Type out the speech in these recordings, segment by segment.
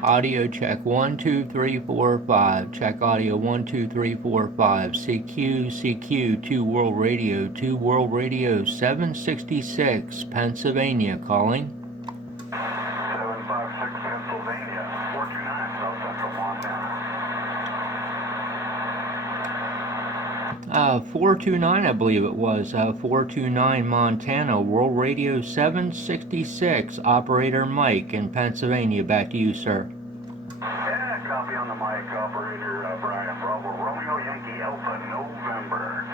Audio check 1 2 3 4 5. Check audio 1 2 3 4 5. CQ 2 World Radio 766 Pennsylvania calling. 756 Pennsylvania 429 South Central Montana. 429 I believe it was. 429 Montana World Radio 766. Operator Mike in Pennsylvania. Back to you, sir. Yeah, copy on the mic, operator Brian. Bravo Romeo Yankee Alpha November.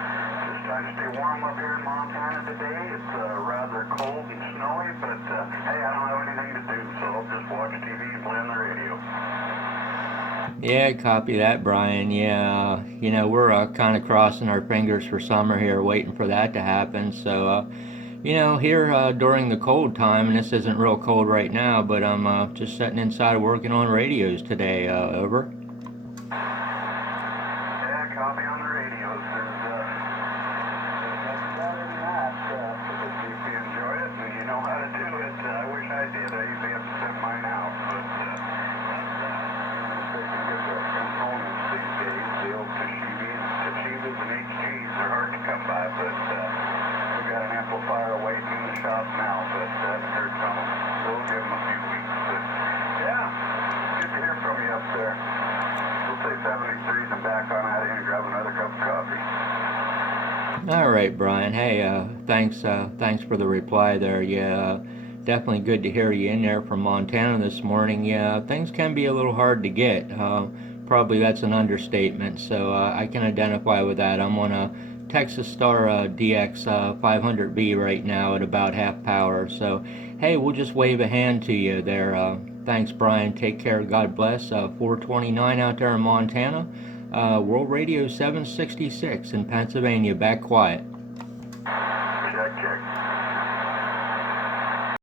Just trying to stay warm up here in Montana today. It's rather cold and snowy, but hey, I don't have anything to do, so I'll just watch TV and play on the radio. Yeah, copy that, Brian. Yeah, we're kind of crossing our fingers for summer here, waiting for that to happen. So, here during the cold time, and this isn't real cold right now, but I'm just sitting inside working on radios today. Over. Yeah, copy on the radios. There's nothing better than that. If you enjoy it and you know how to do it, I wish I did. I usually have to send mine out, but they can get the components these days. The old Toshibas and HGs are hard to come by, but we got an amplifier waiting in the shop now, but they're coming. We'll give them a few weeks. But yeah, good to hear from you up there. We'll say 73s and back on out here and grab another cup of coffee. All right, Brian. Hey, thanks for the reply there. Yeah, definitely good to hear you in there from Montana this morning. Yeah, things can be a little hard to get. Probably that's an understatement, so I can identify with that. I'm on a Texas Star DX 500B right now at about half power. So, hey, we'll just wave a hand to you there. Thanks, Brian. Take care. God bless. 429 out there in Montana. World Radio 766 in Pennsylvania. Back quiet. Check.